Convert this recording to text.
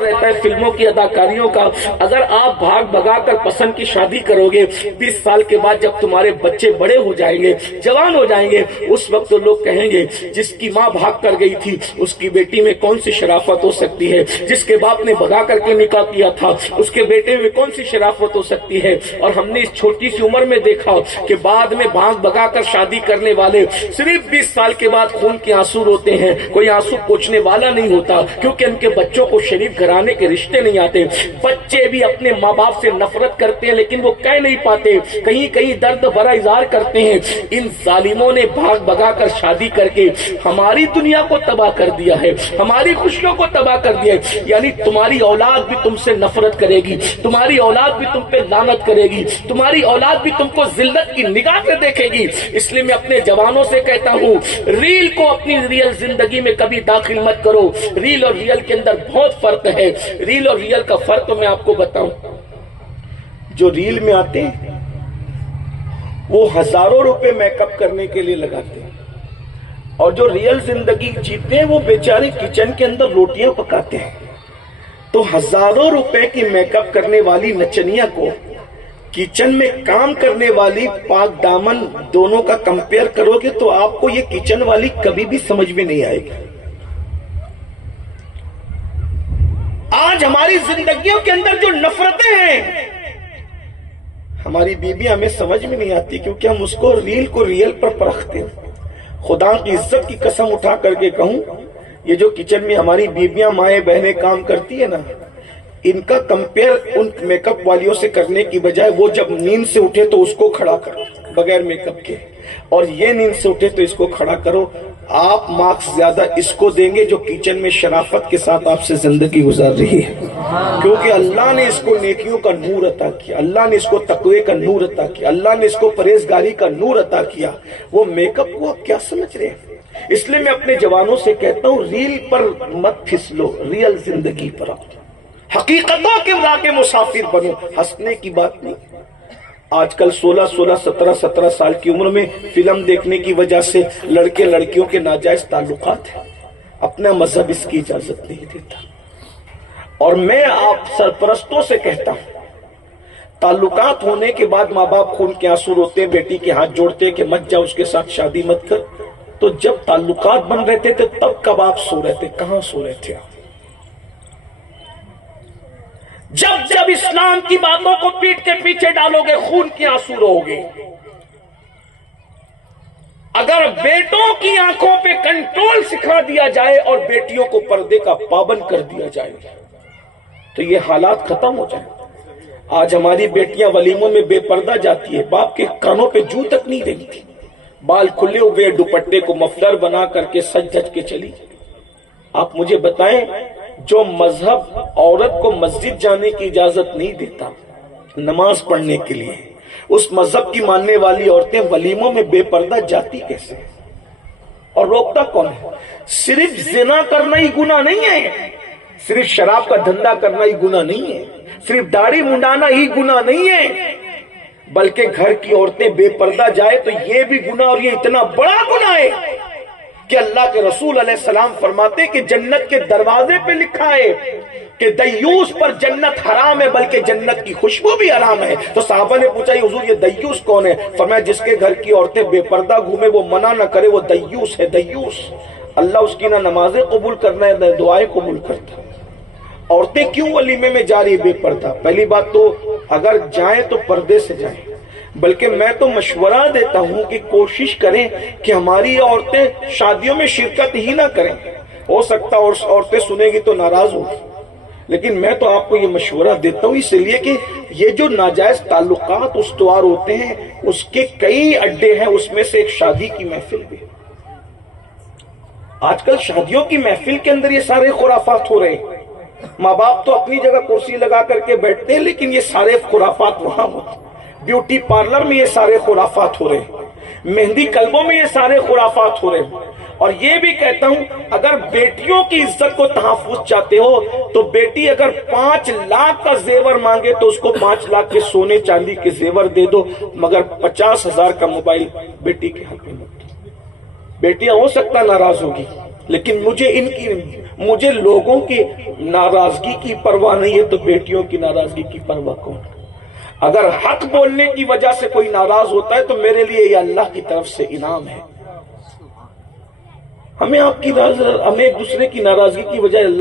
رہتا ہے فلموں کی اداکاریوں کا، اگر آپ بھاگ بھگا کر پسند کی شادی کرو گے، 20 سال کے بعد جب تمہارے بچے بڑے ہو جائیں گے، جوان ہو جائیں گے، اس وقت تو لوگ کہیں گے جس کی ماں بھاگ کر گئی تھی اس کی بیٹی میں کون سی شرافت ہو سکتی ہے، جس کے باپ نے بھگا کر کے نکاح کیا تھا اس کے بیٹے میں کون سی شرافت ہو سکتی ہے۔ اور ہم نے اس چھوٹی سی عمر میں دیکھا کہ بعد میں بھاگ بھگا کر شادی کرنے والے صرف 20 سال کے بعد خون کے آنسو روتے ہیں، کوئی آنسو پوچھنے والا نہیں ہوتا، کیونکہ ان کے بچوں کو شریف گھرانے کے رشتے نہیں آتے۔ بچے بھی اپنے ماں باپ سے نفرت کرتے ہیں لیکن وہ کہہ نہیں پاتے، کہیں کہیں درد بھرا اظہار کرتے ہیں۔ ان ظالموں نے بھاگ بھگا کر شادی کر کے ہماری دنیا کو تباہ کر دیا ہے، ہماری خوشیوں کو تباہ کر دیا ہے۔ یعنی تمہاری اولاد بھی تم سے نفرت کرے گی، تمہاری اولاد بھی تم پہ لعنت کرے گی، تمہاری اولاد بھی تم کو ذلت کی نگاہ سے دیکھے گی۔ اس لیے میں اپنے جوانوں سے کہتا ہوں ریل کو اپنی ریئل زندگی میں کبھی داخل مت کرو۔ ریل اور ریئل کے اندر بہت فرق ہے۔ ریل اور ریئل کا فرق میں آپ کو بتاؤں، جو ریل میں آتے ہیں وہ ہزاروں روپے میک اپ کرنے کے لیے لگاتے ہیں، اور جو ریئل زندگی جیتے ہیں وہ بیچارے کچن کے اندر روٹیاں پکاتے ہیں۔ تو ہزاروں روپے کی میک اپ کرنے والی نچنیا کو کچن میں کام کرنے والی پاک دامن دونوں کا کمپیئر کرو گے تو آپ کو یہ کچن والی کبھی بھی سمجھ میں نہیں آئے گی۔ آج ہماری زندگیوں کے اندر جو نفرتیں ہیں ہماری بیویاں ہمیں سمجھ میں نہیں آتی، کیونکہ ہم اس کو ریل پر پرکھتے ہیں۔ خدا کی عزت کی قسم اٹھا کر کے کہوں، یہ جو کچن میں ہماری بیویاں مائیں بہنیں کام کرتی ہیں نا، ان کا کمپیئر ان میک اپ والیوں سے کرنے کی بجائے وہ جب نیند سے اٹھے تو اس کو کھڑا کرو بغیر میک اپ کے، اور یہ نیند سے اٹھے تو اس کو کھڑا کرو۔ آپ مارکس زیادہ اس کو دیں گے جو کچن میں شرافت کے ساتھ آپ سے زندگی گزار رہی ہے، کیونکہ اللہ نے اس کو نیکیوں کا نور عطا کیا، اللہ نے اس کو تقوی کا نور عطا کیا، اللہ نے اس کو پرہیزگاری کا نور عطا کیا۔ وہ میک اپ کو آپ کیا سمجھ رہے ہیں؟ اس لیے میں اپنے جوانوں سے کہتا ہوں ریل پر مت پھسلو، ریئل زندگی پر آؤ، حقیقتوں کے راہ کے مسافر بنو۔ ہنسنے کی بات نہیں۔ آج کل 17 سال کی عمر میں فلم دیکھنے کی وجہ سے لڑکے لڑکیوں کے ناجائز تعلقات ہیں، اپنا مذہب اس کی اجازت نہیں دیتا۔ اور میں آپ سرپرستوں سے کہتا ہوں تعلقات ہونے کے بعد ماں باپ خون کے آنسو روتے، بیٹی کے ہاتھ جوڑتے کہ مت جا اس کے ساتھ شادی مت کر، تو جب تعلقات بن رہتے تھے تب کب آپ سو رہے تھے؟ کہاں سو رہے تھے آپ؟ جب اسلام کی باتوں کو پیٹ کے پیچھے ڈالو گے خون کے آنسو رو گے۔ اگر بیٹوں کی آنکھوں پہ کنٹرول سکھا دیا جائے اور بیٹیوں کو پردے کا پابند کر دیا جائے تو یہ حالات ختم ہو جائیں۔ آج ہماری بیٹیاں ولیموں میں بے پردہ جاتی ہے، باپ کے کانوں پہ جو تک نہیں رہتی، بال کھلے ہوئے دوپٹے کو مفلر بنا کر کے سج دھج کے چلی۔ آپ مجھے بتائیں جو مذہب عورت کو مسجد جانے کی اجازت نہیں دیتا نماز پڑھنے کے لیے، اس مذہب کی ماننے والی عورتیں ولیموں میں بے پردہ جاتی کیسے؟ اور روکتا کون ہے؟ صرف زنا کرنا ہی گناہ نہیں ہے، صرف شراب کا دھندا کرنا ہی گناہ نہیں ہے، صرف داڑھی منڈانا ہی گناہ نہیں ہے، بلکہ گھر کی عورتیں بے پردہ جائے تو یہ بھی گناہ، اور یہ اتنا بڑا گناہ ہے کہ اللہ کے رسول علیہ السلام فرماتے کہ جنت کے دروازے پہ لکھا ہے کہ دیوس پر جنت حرام ہے بلکہ جنت کی خوشبو بھی حرام ہے۔ تو صحابہ نے پوچھا یہ حضور یہ دیوس کون ہے؟ فرمایا جس کے گھر کی عورتیں بے پردہ گھومے وہ منع نہ کرے وہ دیوس ہے۔ دیوس اللہ اس کی نہ نمازیں قبول کرنا ہے نہ دعائیں قبول کرتا۔ عورتیں کیوں ولیمے میں جا رہی بے پردہ؟ پہلی بات تو اگر جائیں تو پردے سے جائیں، بلکہ میں تو مشورہ دیتا ہوں کہ کوشش کریں کہ ہماری عورتیں شادیوں میں شرکت ہی نہ کریں۔ ہو سکتا اور عورتیں سنیں گی تو ناراض ہوں، لیکن میں تو آپ کو یہ مشورہ دیتا ہوں اس لیے کہ یہ جو ناجائز تعلقات استوار ہوتے ہیں اس کے کئی اڈے ہیں، اس میں سے ایک شادی کی محفل بھی۔ آج کل شادیوں کی محفل کے اندر یہ سارے خرافات ہو رہے ہیں۔ ماں باپ تو اپنی جگہ کرسی لگا کر کے بیٹھتے ہیں لیکن یہ سارے خرافات وہاں ہوتے ہیں۔ بیوٹی پارلر میں یہ سارے خرافات ہو رہے ہیں، مہندی کلبوں میں یہ سارے خرافات ہو رہے ہیں۔ اور یہ بھی کہتا ہوں اگر بیٹیوں کی عزت کو تحفظ چاہتے ہو تو بیٹی اگر 5 لاکھ کا زیور مانگے تو اس کو 5 لاکھ کے سونے چاندی کے زیور دے دو، مگر 50,000 کا موبائل بیٹی کے ہاتھ میں مت دو۔ بیٹیاں ہو سکتا ناراض ہوگی، لیکن مجھے لوگوں کی ناراضگی کی پرواہ نہیں ہے تو بیٹیوں کی ناراضگی کی پرواہ کون؟ اگر حق بولنے کی وجہ سے کوئی ناراض ہوتا ہے تو میرے لیے یہ اللہ کی طرف سے انعام ہے. ہمیں ایک دوسرے کی ناراضگی کی وجہ